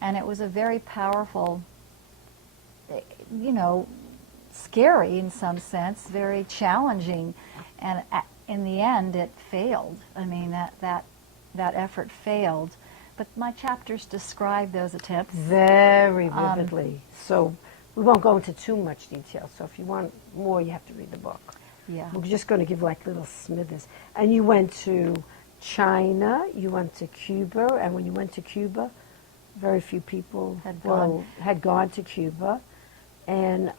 And it was a very powerful, you know, scary in some sense, very challenging, and in the end it failed. I mean, that effort failed. But my chapters describe those attempts. Very vividly. So we won't go into too much detail. So if you want more, you have to read the book. Yeah. We're just going to give like little smithers. And you went to China, you went to Cuba, and when you went to Cuba, very few people had gone to Cuba. And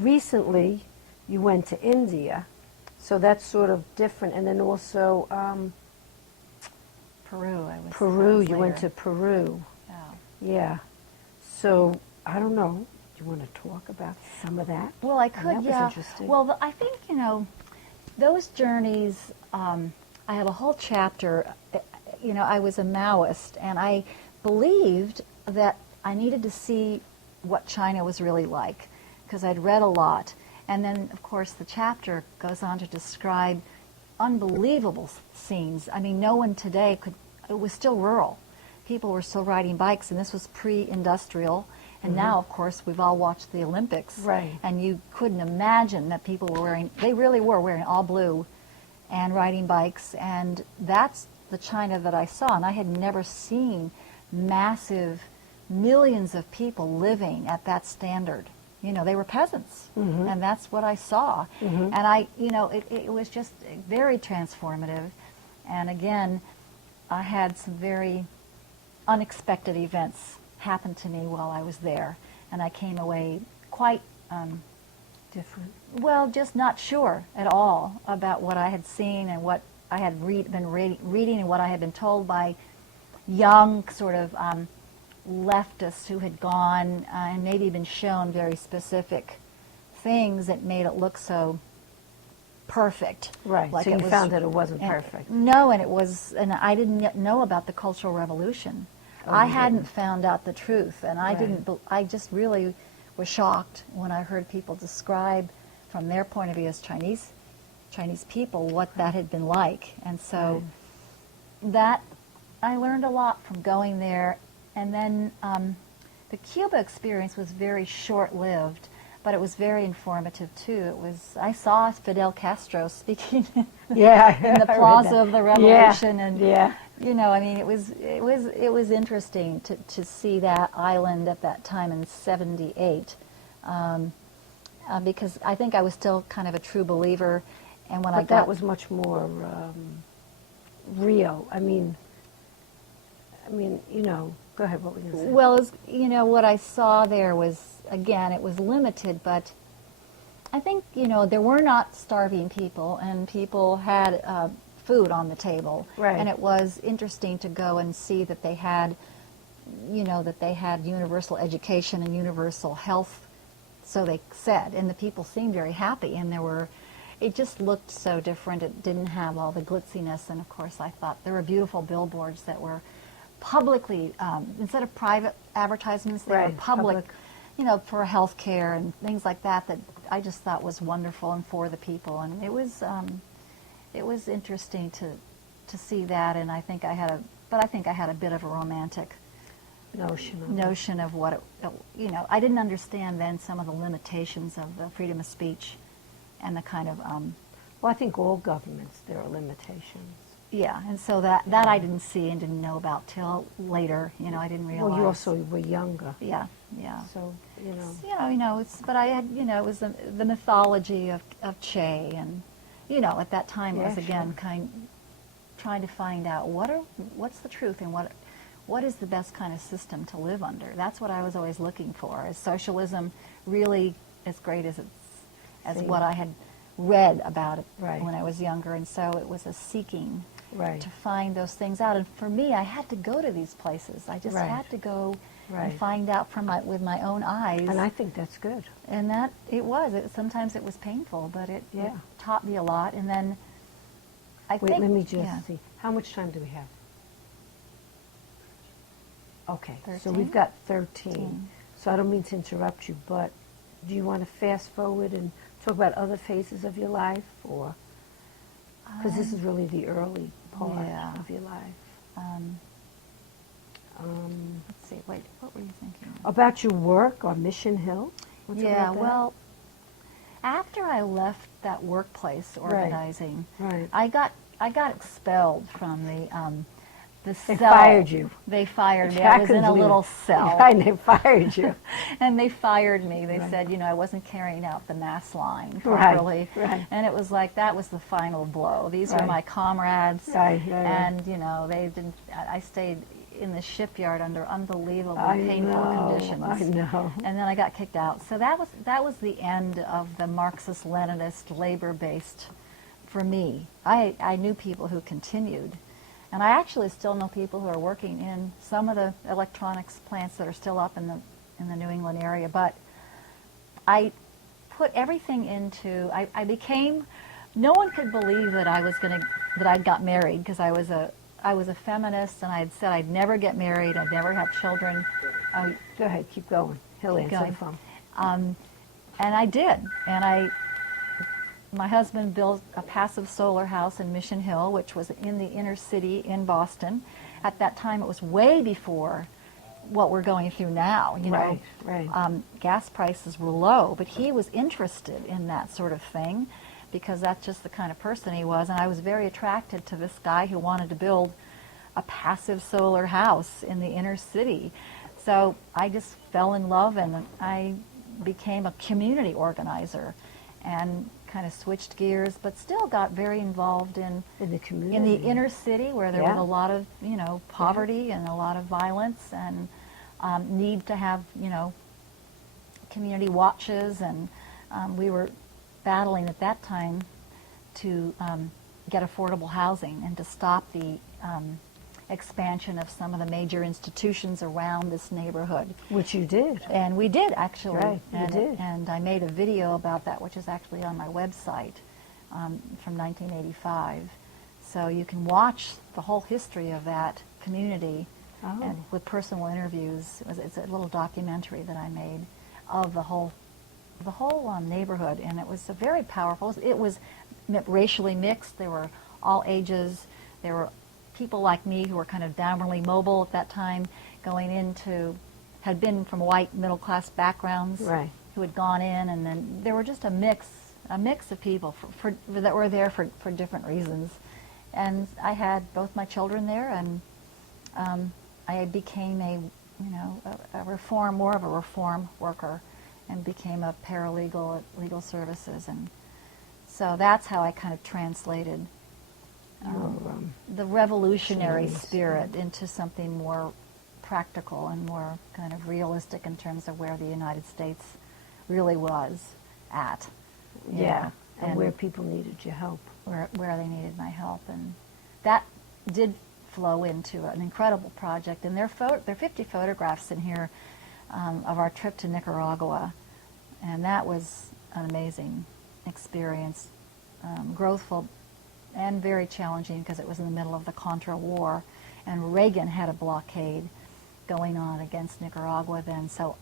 recently, you went to India, so that's sort of different. And then also Peru. Peru. You went to Peru. Oh. Yeah. So I don't know. Do you want to talk about some of that? Well, I could. That yeah. was interesting. Well, I think those journeys. I have a whole chapter. I was a Maoist, and I believed that I needed to see what China was really like, because I'd read a lot. And then, of course, the chapter goes on to describe unbelievable scenes. I mean, no one today could, it was still rural. People were still riding bikes, and this was pre-industrial. And now, of course, we've all watched the Olympics. Right. And you couldn't imagine that people were wearing, they really were wearing all blue and riding bikes. And that's the China that I saw. And I had never seen massive millions of people living at that standard. They were peasants, and that's what I saw. And it was just very transformative. And again, I had some very unexpected events happen to me while I was there, and I came away quite different. Well, just not sure at all about what I had seen and what I had been reading and what I had been told by young sort of leftists who had gone and maybe been shown very specific things that made it look so perfect. Right. Like so you found that it wasn't perfect. No, and I didn't know about the Cultural Revolution. I hadn't found out the truth, and I didn't. I just really was shocked when I heard people describe, from their point of view as Chinese people, what that had been like. And so that I learned a lot from going there. And then the Cuba experience was very short-lived, but it was very informative too. I saw Fidel Castro speaking in the Plaza of the Revolution, and I mean, it was interesting to see that island at that time in '78, because I think I was still kind of a true believer, and when that was much more real. I mean, Go ahead, what were you going to say? Well, what I saw there was, again, it was limited, but I think, there were not starving people, and people had food on the table. Right. And it was interesting to go and see that they had, universal education and universal health, so they said, and the people seemed very happy, and it just looked so different. It didn't have all the glitziness, and of course I thought there were beautiful billboards that were publicly, instead of private advertisements, they were public, for health care and things like that I just thought was wonderful and for the people. And it was interesting to see that, and I think I had a bit of a romantic notion of what I didn't understand then some of the limitations of the freedom of speech and the kind of well, I think all governments, there are limitations. Yeah, and so that I didn't see and didn't know about till later. I didn't realize. Well, you also were younger. Yeah. So but I had it was the mythology of Che, and at that time it was again trying to find out what's the truth and what is the best kind of system to live under. That's what I was always looking for. Is socialism really as great as what I had read about it when I was younger? And so it was a seeking to find those things out. And for me, I had to go to these places. I just had to go and find out with my own eyes. And I think that's good. And that sometimes it was painful, but it taught me a lot. And then I think... Wait, let me just see. How much time do we have? Okay, 13? So we've got 13. So I don't mean to interrupt you, but do you want to fast forward and talk about other phases of your life, or because this is really the early part of your life? Let's see. About your work on Mission Hill? What's Yeah, about that? well, after I left that workplace organizing, Right. I got expelled from the They cell. fired you. They fired me. I I was in couldn't a believe little it. cell. Right, and they fired you. And they fired me. They Right. said, I wasn't carrying out the mass line Right, properly. right. And it was like, that was the final blow. These were Right. my comrades. Right, right, And, they didn't, I stayed in the shipyard under unbelievably I painful know, conditions. I know. And then I got kicked out. So that was the end of the Marxist-Leninist labor-based for me. I knew people who continued. And I actually still know people who are working in some of the electronics plants that are still up in the New England area. But I put everything into, I became, no one could believe that I got married, because I was a feminist, and I had said I'd never get married, I'd never have children. Go ahead, keep going. He'll answer going. the phone. And I did. And my husband built a passive solar house in Mission Hill, which was in the inner city in Boston. At that time, it was way before what we're going through now. Right, right. Gas prices were low, but he was interested in that sort of thing, because that's just the kind of person he was. And I was very attracted to this guy who wanted to build a passive solar house in the inner city. So I just fell in love, and I became a community organizer and kind of switched gears, but still got very involved in the community. In the inner city, where there Yeah. was a lot of, poverty and a lot of violence, and need to have, community watches. And we were battling at that time to get affordable housing and to stop the expansion of some of the major institutions around this neighborhood. Which you did. And we did, actually. Right, you and, did. And I made a video about that, which is actually on my website from 1985. So you can watch the whole history of that community, and with personal interviews. It's a little documentary that I made of the whole neighborhood, and it was very powerful. It was racially mixed. There were all ages. There were people like me who were kind of downwardly mobile at that time, had been from white middle-class backgrounds, Right. who had gone in, and then there were just a mix of people that were there for different reasons. And I had both my children there, and I became more of a reform worker, and became a paralegal at Legal Services. And so that's how I kind of translated the revolutionary spirit into something more practical and more kind of realistic in terms of where the United States really was at. Yeah. And where people needed your help. Where they needed my help. And that did flow into an incredible project. And there are 50 photographs in here of our trip to Nicaragua. And that was an amazing experience, growthful and very challenging, because it was in the middle of the Contra War, and Reagan had a blockade going on against Nicaragua then. So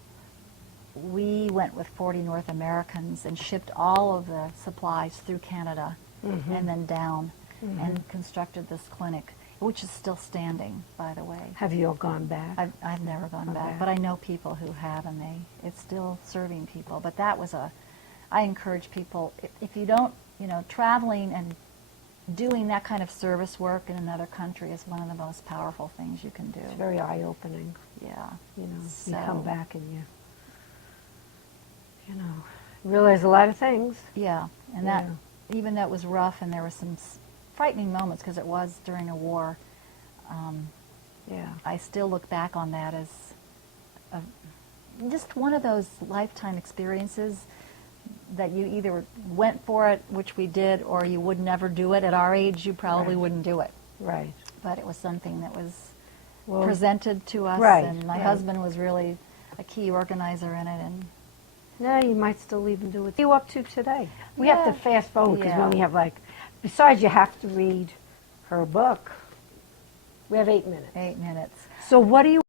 we went with 40 North Americans and shipped all of the supplies through Canada, and then down, and constructed this clinic, which is still standing, by the way. Have you all gone back? I've never gone Okay. back, but I know people who have, and it's still serving people. But that was I encourage people, if you don't, traveling and doing that kind of service work in another country is one of the most powerful things you can do. It's very eye-opening. Yeah. You So, come back and you realize a lot of things. Yeah, and that, even though it was rough, and there were some frightening moments, because it was during a war, I still look back on that as just one of those lifetime experiences that you either went for it, which we did, or you would never do it. At our age, you probably Right. wouldn't do it. Right. But it was something that was Well, presented to us, right, and my right. husband was really a key organizer in it. And yeah, you might still even do it. What are you up to today? We have to fast forward, because we Yeah. only have besides you have to read her book. We have 8 minutes. 8 minutes. So what do you